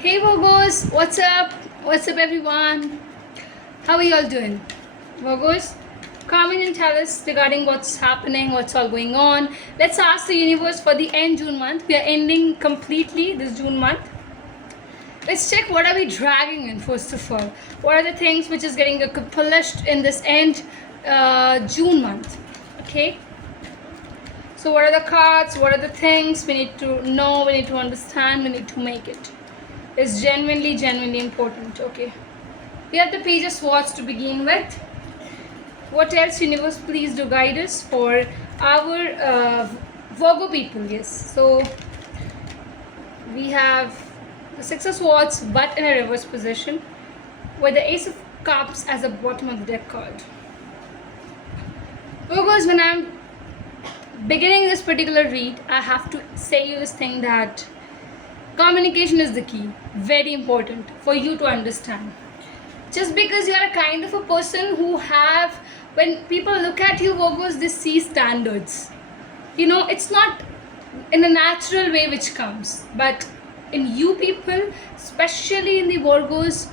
Hey Virgos, what's up? What's up everyone? How are you all doing? Virgos, come in and tell us regarding what's happening, what's all going on. Let's ask the universe for the end June month. We are ending completely this June month. Let's check what are we dragging in first of all. What are the things which is getting accomplished in this end June month? Okay. So what are the cards? What are the things we need to know? We need to understand. We need to make it. Is genuinely important. Okay, we have the page of swords to begin with. What else, universe, please do guide us for our Virgo people. Yes, so we have the six of swords but in a reverse position with the ace of cups as the bottom of the deck card. Virgos, when I'm beginning this particular read, I have to say you this thing that communication is the key, very important for you to understand. Just because you are a kind of a person who have, when people look at you Virgos, they see standards. You know, it's not in a natural way which comes, but in you people, especially in the Virgos,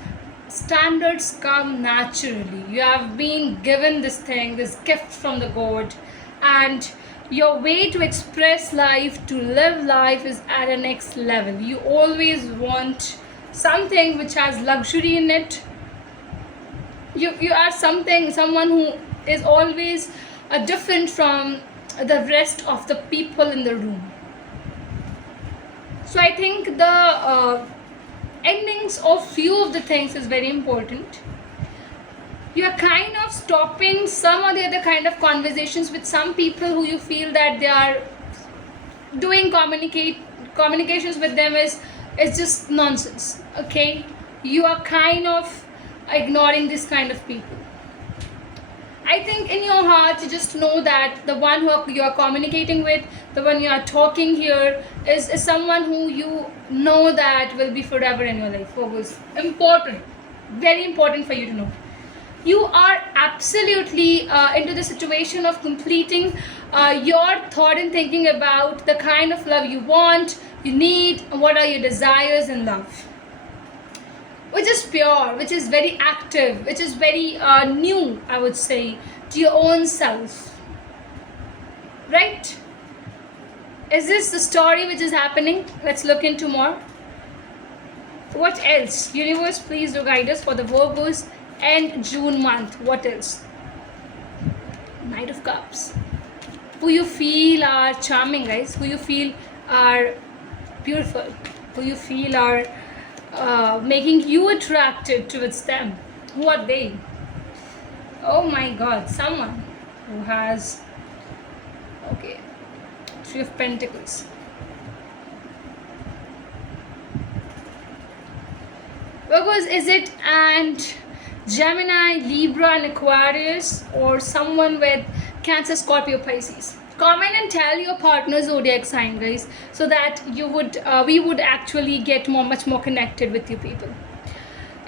standards come naturally. You have been given this thing, this gift from the God, and your way to express life, to live life is at a next level. You always want something which has luxury in it. You are someone who is always different from the rest of the people in the room. So I think the endings of few of the things is very important. You are kind of stopping some or the other kind of conversations with some people who you feel that they are doing communications with them is just nonsense. Okay, you are kind of ignoring this kind of people. I think in your heart you just know that the one who you are communicating with, the one you are talking here is someone who you know that will be forever in your life. Focus. Important, very important for you to know. You are absolutely into the situation of completing your thought and thinking about the kind of love you want, you need, and what are your desires in love, which is pure, which is very active, which is very new, I would say, to your own self. Right? Is this the story which is happening? Let's look into more. What else? Universe, please do guide us for the Virgos and June month. What else? Knight of Cups. Who you feel are charming, guys, who you feel are beautiful, who you feel are making you attracted towards them. Who are they? Oh my God, someone who has, okay, Three of Pentacles. Virgos, is it and Gemini, Libra and Aquarius, or someone with Cancer, Scorpio, Pisces? Comment and tell your partner's zodiac sign, guys, so that you would we would actually get much more connected with you people.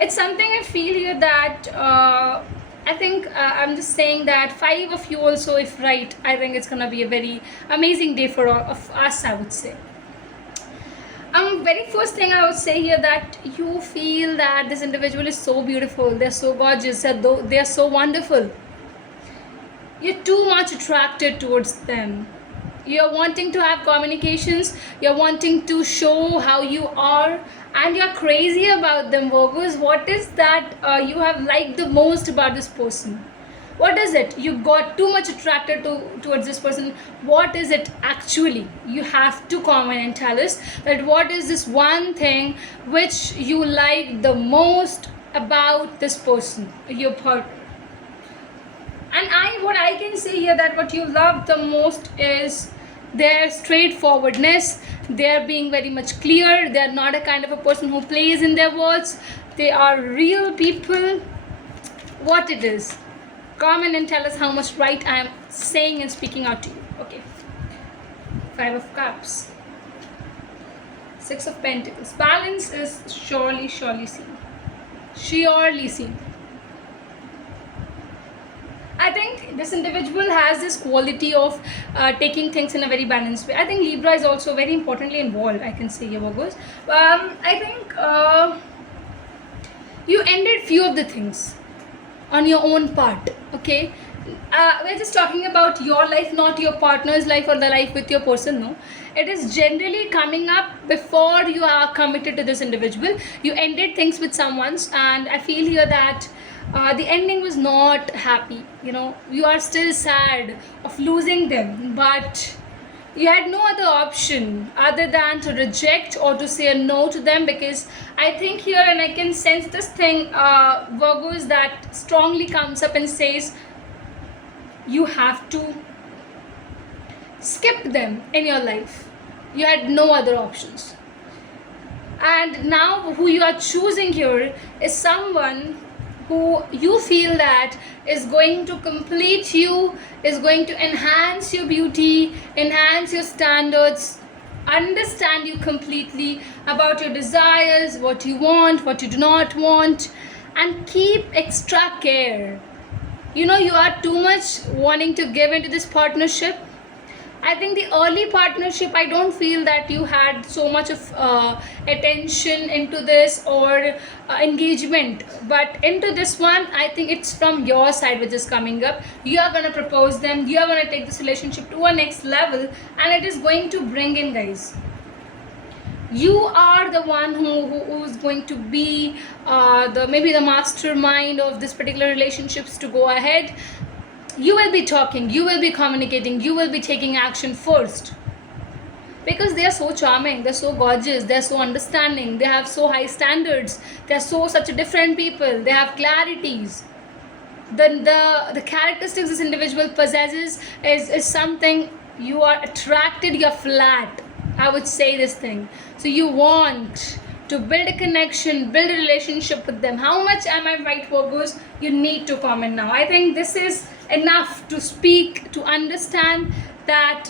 It's something I feel here that I think I'm just saying that 5 of you also, if right, I think it's gonna be a very amazing day for all of us, I would say. Very first thing I would say here that you feel that this individual is so beautiful, they're so gorgeous, they're so wonderful. You're too much attracted towards them. You're wanting to have communications, you're wanting to show how you are, and you're crazy about them, Virgos. What is that you have liked the most about this person? What is it? You got too much attracted towards this person. What is it actually? You have to comment and tell us that what is this one thing which you like the most about this person, your partner. And what I can say here that what you love the most is their straightforwardness. They're being very much clear. They're not a kind of a person who plays in their words. They are real people. What it is, comment and tell us how much right I am saying and speaking out to you. Okay, 5 of Cups, 6 of Pentacles. Balance is surely seen. I think this individual has this quality of taking things in a very balanced way. I think Libra is also very importantly involved, I can say here, Virgos. I think you ended few of the things on your own part, okay? We're just talking about your life, not your partner's life or the life with your person, no. It is generally coming up before you are committed to this individual. You ended things with someone's, and I feel here that the ending was not happy. You know, you are still sad of losing them, but you had no other option other than to reject or to say a no to them, because I think here, and I can sense this thing, Virgos, that strongly comes up and says you have to skip them in your life. You had no other options. And now who you are choosing here is someone who you feel that is going to complete you, is going to enhance your beauty, enhance your standards, understand you completely about your desires, what you want, what you do not want, and keep extra care. You know, you are too much wanting to give into this partnership. I think the early partnership, I don't feel that you had so much of attention into this or engagement, but into this one, I think it's from your side which is coming up. You are going to propose them, you are going to take this relationship to a next level, and it is going to bring in, guys. You are the one who is going to be maybe the mastermind of this particular relationships to go ahead. You will be talking, you will be communicating, you will be taking action first, because they are so charming, they're so gorgeous, they're so understanding, they have so high standards, they're such a different people, they have clarities. The characteristics this individual possesses is something you are attracted, you're flat, I would say this thing. So you want to build a connection, build a relationship with them. How much am I right, Virgos? You need to comment now. I think this is enough to speak, to understand that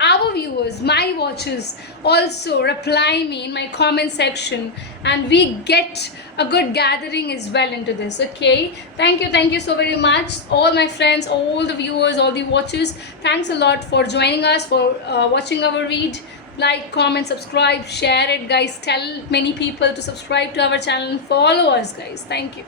our viewers, my watchers, also reply me in my comment section, and we get a good gathering as well into this. Okay, thank you so very much, all my friends, all the viewers, all the watchers. Thanks a lot for joining us, for watching our read. Like, comment, subscribe, share it, guys. Tell many people to subscribe to our channel and follow us, guys. Thank you.